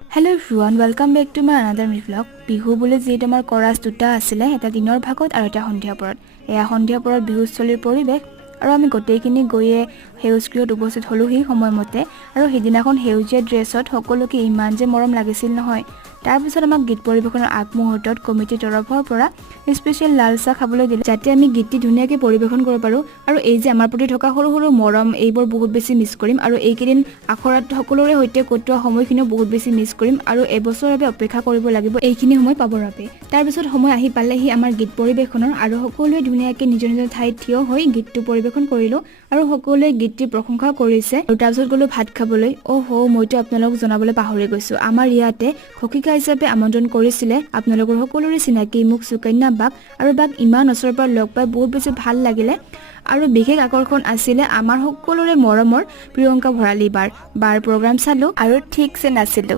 Hello everyone, welcome back to my another vlog. Bihu বুলি যেটা আমাৰ কৰাস দুটা আছিলে, এটা দিনৰ ভাগত আৰু এটা সন্ধিয়া পৰত। এয়া সন্ধিয়া পৰত বিহুস্থলীৰ পৰিৱেশ আৰু আমি গোটেইখিনি গৈয়ে সেউজগৃহত উপস্থিত হলোহি সময়মতে আৰু সেইদিনাখন সেউজীয়া ড্ৰেছত সকলোকে ইমান যে মৰম লাগিছিল নহয়। তাৰ পিছত আমাক গীত পৰিৱেশনৰ আগমুহূৰ্তত কমিটিৰ তৰফৰ পৰা স্পেশাল লাল চাহ খাবলৈ দিলে যাতে আমি গীতটি ধুনীয়াকৈ পৰিৱেশন কৰিব পাৰো আৰু এই যে আমাৰ প্ৰতি থকা সৰু সৰু মৰম এইবোৰ বহুত বেছি মিছ কৰিম আৰু এইকেইদিন আখৰাত সকলোৰে সৈতে কটোৱা সময়খিনিও বহুত বেছি মিছ কৰিম আৰু এবছৰৰ বাবে অপেক্ষা কৰিব লাগিব এইখিনি সময় পাবৰ বাবে। তাৰ পিছত সময় আহি পালেহি আমাৰ গীত পৰিৱেশনৰ আৰু সকলোৱে ধুনীয়াকৈ নিজৰ নিজৰ ঠাইত থিয় হৈ গীতটো পৰিৱেশন কৰিলো আৰু সকলোৱে গীতটিৰ প্ৰশংসা কৰিছে আৰু তাৰপিছত গ'লো ভাত খাবলৈ। মইতো আপোনালোকক জনাবলৈ পাহৰি গৈছো, আমাৰ ইয়াতে খকিকা হিচাপে আমন্ত্ৰণ কৰিছিলে আপোনালোকৰ সকলোৰে চিনাকি মোক সুকন্যা বাক আৰু বাক ইমান ওচৰৰ পৰা লগ পাই বহুত বেছি ভাল লাগিলে আৰু বিশেষ আকৰ্ষণ আছিলে আমাৰ সকলোৰে মৰমৰ প্ৰিয়ংকা ভৰালী বাৰ প্ৰগ্ৰাম চালো আৰু ঠিকছে নাচিলো।